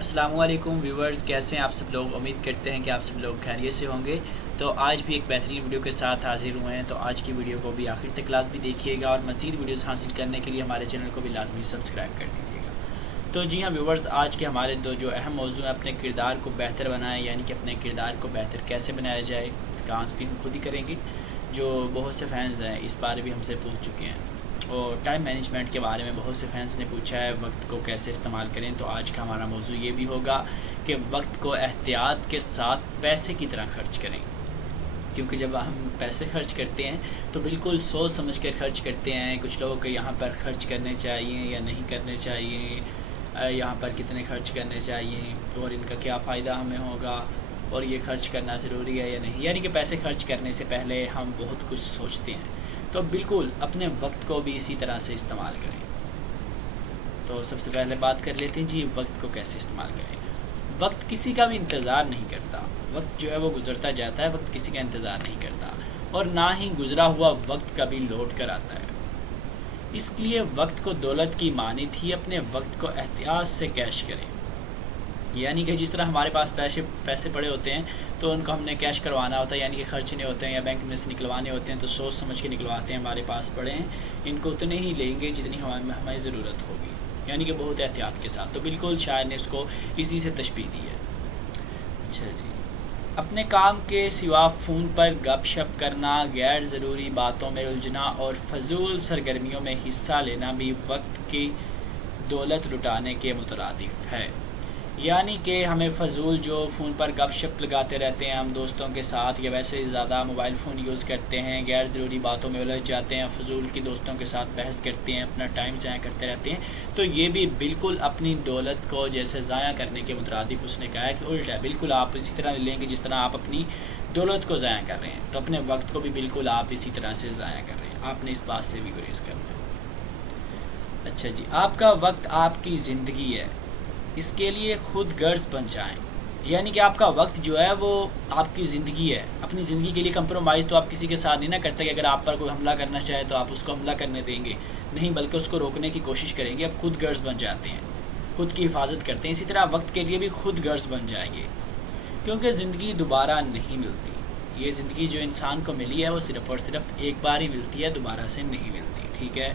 अस्सलामु अलैकुम व्यूवर्स, कैसे हैं आप सब लोग। उम्मीद करते हैं कि आप सब लोग खैरियत से होंगे। तो आज भी एक बेहतरीन वीडियो के साथ हाजिर हुए हैं। तो आज की वीडियो को भी आखिर तक लाजमी देखिएगा और मज़ीद वीडियोस हासिल करने के लिए हमारे चैनल को भी लाजमी सब्सक्राइब कर दीजिएगा। तो जी हाँ व्यूवर्स, आज के हमारे दो जो अहम मौजू हैं, अपने किरदार को बेहतर बनाएं, यानी कि अपने किरदार को बेहतर कैसे बनाया जाए, इसका आंसर भी हम खुद ही करेंगे। जो बहुत से फैंस हैं इस बारे भी हमसे पूछ चुके हैं, और टाइम मैनेजमेंट के बारे में बहुत से फैंस ने पूछा है, वक्त को कैसे इस्तेमाल करें। तो आज का हमारा मौजू ये भी होगा कि वक्त को एहतियात के साथ पैसे की तरह खर्च करें, क्योंकि जब हम पैसे खर्च करते हैं तो बिल्कुल सोच समझ कर खर्च करते हैं। कुछ लोगों को यहाँ पर खर्च करने चाहिए या नहीं करने चाहिए, यहाँ पर कितने खर्च करने चाहिए और इनका क्या फ़ायदा हमें होगा, और ये खर्च करना ज़रूरी है या नहीं। यानी कि पैसे खर्च करने से पहले हम बहुत कुछ सोचते हैं। तो बिल्कुल अपने वक्त को भी इसी तरह से इस्तेमाल करें। तो सबसे पहले बात कर लेते हैं जी, वक्त को कैसे इस्तेमाल करें। वक्त किसी का भी इंतज़ार नहीं करता, वक्त जो है वो गुज़रता जाता है, वक्त किसी का इंतज़ार नहीं करता, और ना ही गुज़रा हुआ वक्त कभी लौट कर आता है। इसलिए वक्त को दौलत की मानित ही अपने वक्त को एहतियात से कैश करें। यानी कि जिस तरह हमारे पास पैसे पड़े होते हैं तो उनको हमने कैश करवाना होता है, यानी कि खर्चने होते हैं या बैंक में से निकलवाने होते हैं, तो सोच समझ के निकलवाते हैं। हमारे पास पड़े हैं, इनको उतने ही लेंगे जितनी हमें ज़रूरत होगी, यानी कि बहुत एहतियात के साथ। तो बिल्कुल शायर ने उसको इसी से तशबीह दी है। अच्छा जी, अपने काम के सिवा फ़ोन पर गपशप करना, गैर ज़रूरी बातों में उलझना और फजूल सरगर्मियों में हिस्सा लेना भी वक्त की दौलत लुटाने के मुतरादिफ है। यानी कि हमें फ़जूल जो फ़ोन पर गपशप लगाते रहते हैं हम दोस्तों के साथ, या वैसे ही ज़्यादा मोबाइल फ़ोन यूज़ करते हैं, गैर ज़रूरी बातों में उलझ जाते हैं, फ़जूल की दोस्तों के साथ बहस करते हैं, अपना टाइम ज़ाया करते रहते हैं, तो ये भी बिल्कुल अपनी दौलत को जैसे ज़ाया करने के मुतरादिफ उसने कहा है कि उल्टा है। बिल्कुल आप इसी तरह लेंगे जिस तरह आप अपनी दौलत को ज़ाया कर रहे हैं, तो अपने वक्त को भी बिल्कुल आप इसी तरह से ज़ाया कर रहे हैं। आपने इस बात से भी गुरेज़ करना है। अच्छा जी, आपका वक्त आपकी ज़िंदगी है, इसके लिए खुद गर्ज बन जाएं। यानी कि आपका वक्त जो है वो आपकी ज़िंदगी है। अपनी ज़िंदगी के लिए कंप्रोमाइज़ तो आप किसी के साथ नहीं ना करते कि अगर आप पर कोई हमला करना चाहे तो आप उसको हमला करने देंगे, नहीं, बल्कि उसको रोकने की कोशिश करेंगे। आप खुद गर्ज बन जाते हैं, खुद की हिफाजत करते हैं। इसी तरह वक्त के लिए भी खुद गर्ज बन जाएंगे, क्योंकि ज़िंदगी दोबारा नहीं मिलती। ये ज़िंदगी जो इंसान को मिली है वो सिर्फ़ और सिर्फ एक बार ही मिलती है, दोबारा से नहीं मिलती। ठीक है,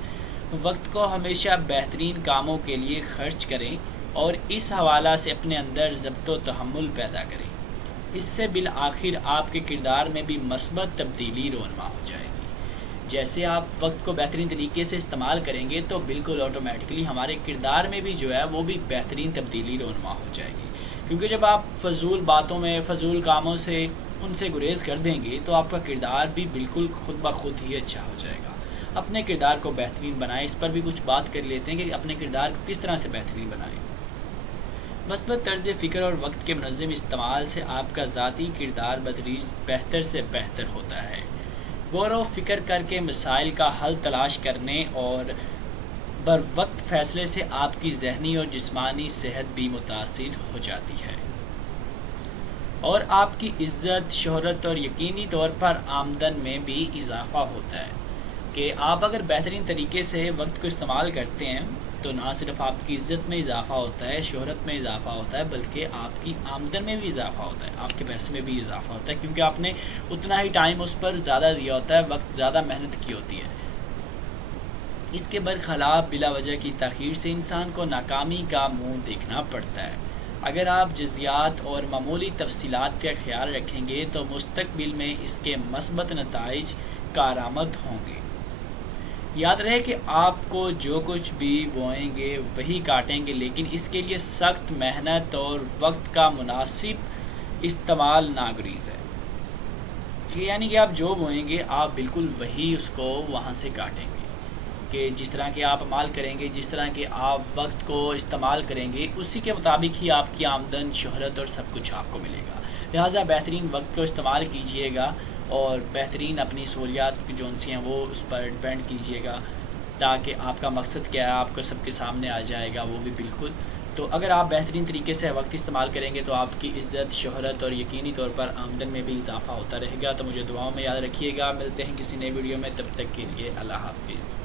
वक्त को हमेशा बेहतरीन कामों के लिए खर्च करें और इस हवाला से अपने अंदर ज़ब्त व तहम्मुल पैदा करें। इससे बिल आखिर आपके किरदार में भी मस्बत तब्दीली रोनमा हो जाएगी। जैसे आप वक्त को बेहतरीन तरीके से इस्तेमाल करेंगे तो बिल्कुल ऑटोमेटिकली हमारे किरदार में भी जो है वो भी बेहतरीन तब्दीली रोनमा हो जाएगी। क्योंकि जब आप फ़जूल बातों में, फ़जूल कामों से उनसे गुरेज़ कर देंगे तो आपका किरदार भी बिल्कुल खुद ब खुद ही अच्छा हो जाएगा। अपने किरदार को बेहतरीन बनाएं। इस पर भी कुछ बात कर लेते हैं कि अपने किरदार को किस तरह से बेहतरीन बनाएं। मस्बत तर्ज़ फ़िक्र और वक्त के मुनज़्ज़म इस्तेमाल से आपका ज़ाती किरदार बदरीज बेहतर से बेहतर होता है। गौर व फ़िक्र करके मसाइल का हल तलाश करने और बर वक्त फ़ैसले से आपकी ज़हनी और जिस्मानी सेहत भी मुतासिर हो जाती है, और आपकी इज़्ज़त, शोहरत और यकीनी तौर पर आमदन में भी इजाफ़ा होता है। कि आप अगर बेहतरीन तरीके से वक्त को इस्तेमाल करते हैं तो ना सिर्फ आपकी इज़्ज़त में इजाफ़ा होता है, शोहरत में इजाफ़ा होता है, बल्कि आपकी आमदन में भी इजाफ़ा होता है, आपके पैसे में भी इजाफ़ा होता है, क्योंकि आपने उतना ही टाइम उस पर ज़्यादा दिया होता है, वक्त ज़्यादा मेहनत की होती है। इसके बरखिलाफ़ बिला वजह की ताख़ीर से इंसान को नाकामी का मुँह देखना पड़ता है। अगर आप जज़ियात और मामूली तफसीलात का ख्याल रखेंगे तो मुस्तक़बिल में इसके मस्बत नताइज कारआमद होंगे। याद रहे कि आपको जो कुछ भी बोएंगे वही काटेंगे, लेकिन इसके लिए सख्त मेहनत और वक्त का मुनासिब इस्तेमाल नागुरीज़ है। यानी कि आप जो बोएंगे आप बिल्कुल वही उसको वहाँ से काटेंगे। कि जिस तरह के आप अमाल करेंगे, जिस तरह के आप वक्त को इस्तेमाल करेंगे, उसी के मुताबिक ही आपकी आमदन, शोहरत और सब कुछ आपको मिलेगा। लिहाजा बेहतरीन वक्त को इस्तेमाल कीजिएगा और बेहतरीन अपनी सहूलियात जो सी हैं वो उस पर डिपेंड कीजिएगा, ताकि आपका मकसद क्या है आपको सबके सामने आ जाएगा वो भी बिल्कुल। तो अगर आप बेहतरीन तरीके से वक्त इस्तेमाल करेंगे तो आपकी इज़्ज़त, शोहरत और यकीनी तौर पर आमदन में भी इजाफ़ा होता रहेगा। तो मुझे दुआओं में याद रखिएगा। मिलते हैं किसी नई वीडियो में, तब तक के लिए अल्लाह हाफ़िज़।